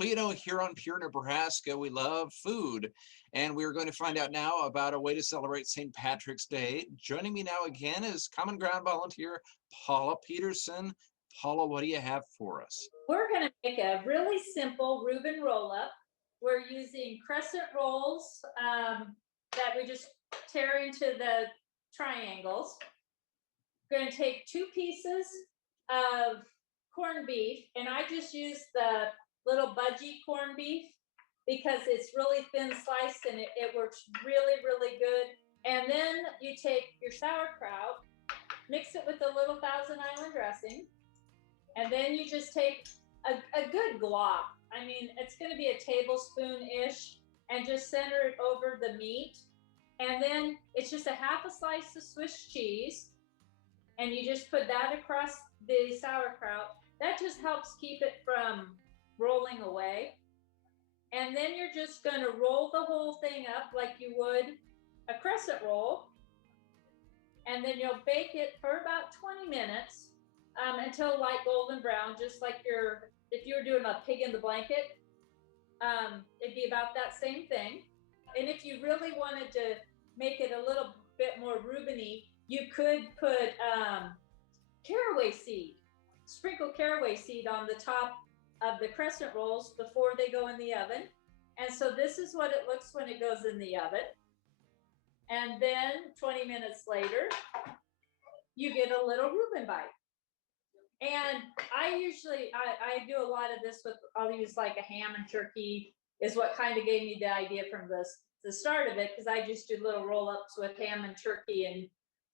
Well, you know, here on Pure Nebraska, we love food, and we're going to find out now about a way to celebrate St. Patrick's Day. Joining me now again is Common Ground volunteer Paula Peterson. Paula, what do you have for us? We're going to make a really simple Reuben roll-up. We're using crescent rolls that we just tear into the triangles. We're going to take 2 pieces of corned beef, and I just use the little budgie corned beef because it's really thin sliced and it works really, really good. And then you take your sauerkraut, mix it with a little Thousand Island dressing, and then you just take a good glop. I mean, it's going to be a tablespoon-ish, and just center it over the meat. And then it's just a half a slice of Swiss cheese, and you just put that across the sauerkraut. That just helps keep it from rolling away. And then you're just going to roll the whole thing up like you would a crescent roll. And then you'll bake it for about 20 minutes until light golden brown, just like if you were doing a pig in the blanket, it'd be about that same thing. And if you really wanted to make it a little bit more Reuben-y, you could put caraway seed, sprinkle caraway seed on the top of the crescent rolls before they go in the oven. And so this is what it looks when it goes in the oven. And then 20 minutes later, you get a little Reuben bite. And I do a lot of this with, I'll use like a ham and turkey is what kind of gave me the idea from the start of it, because I just do little roll-ups with ham and turkey and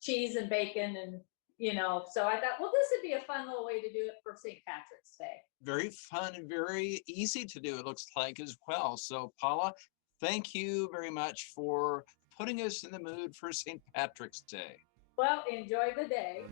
cheese and bacon, and you know, so I thought, well, this would be a fun little way to do it for St. Patrick's Day. Very fun and very easy to do, it looks like, as well. So Paula, thank you very much for putting us in the mood for St. Patrick's Day. Well, enjoy the day.